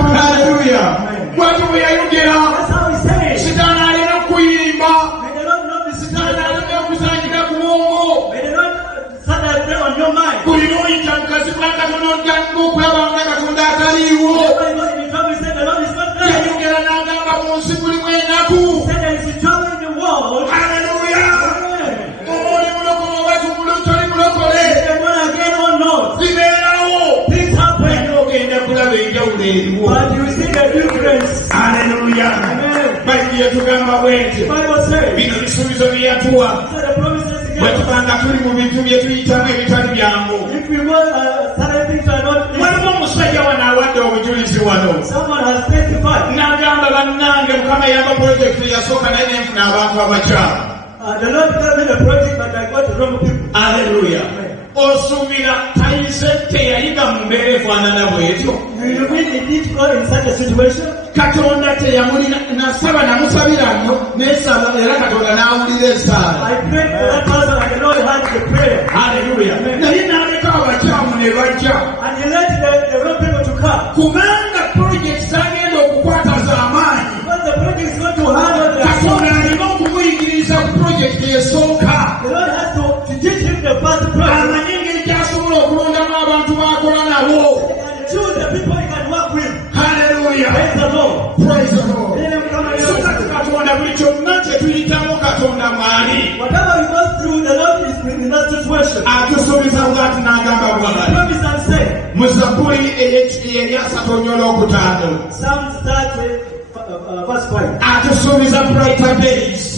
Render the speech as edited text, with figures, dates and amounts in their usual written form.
Hallelujah. Watu wayayogera. That's how he's saying. Sitana alina kuyimba. May the Lord not be Sitana alina kusanyika kuwongo. May the Lord set that prayer on your mind. Kulino intamkazi kwa katonda ngokulaba nga katonda ataliwo. Everybody in trouble said the Lord is not there. Yayogera n'agamba mu nsi mulimu enaku. He said there is trouble in the world. Hallelujah. Omuli mulokole watu mulotoli mulokole. They're born again or not. Zibeerawo. Things happen. Ogenda kulaba enjawulo eriwo. But you see the difference. Hallelujah. Amen. Bayibuli yatugamba bw'eti. The Bible says. Bino bisuubizo bye yatuwa. So the promises he Bwe gave us. tubanga tuli mu bintu bye tuyitamu ebitali byangu. If we want certain things are not easy. Waliwo omusajja wano awadde obujulizi wano. Someone has testified. N'agamba bannange Mukama yamba pulojekiti yasooka naye ne nfuna abantu abakyala. The Lord gave me the project, but I got the wrong people. Hallelujah. Osuubira tayise teyayiga mu mbeera efaanana bw'etyo. You really did God in such a situation? Katonda teyamulina nasaba namusabira nnyo n'esaba era Katonda n'awulira esaala. I prayed for that person and the Lord heard the prayer. Hallelujah. Naye n'aleka abakyamu ne bajja. And he let the wrong people to come. Kubanga pulojekiti zagenda okukwata z'amaanyi. Because the project is going to handle the Katonda alina okumuyigiriza ku pulojekiti esooka. The Lord has to teach him the first prayer. Amanyi engeri gy'asobola okulondamu abantu b'akola nabo. And choose the people he can work with. Hallelujah. Praise the Lord. Praise the Lord. So Whatever kati Katonda buli kyonna kye tuyitamu Katonda mwali. he goes through, the Lord is in that situation. Atusuubiza bw'ati n'agamba bw'ati. Promise and say. Mu Zabbuli ey'asatu olwokutaano. Psalm starts with verse 5. Atusuubiza brighter days.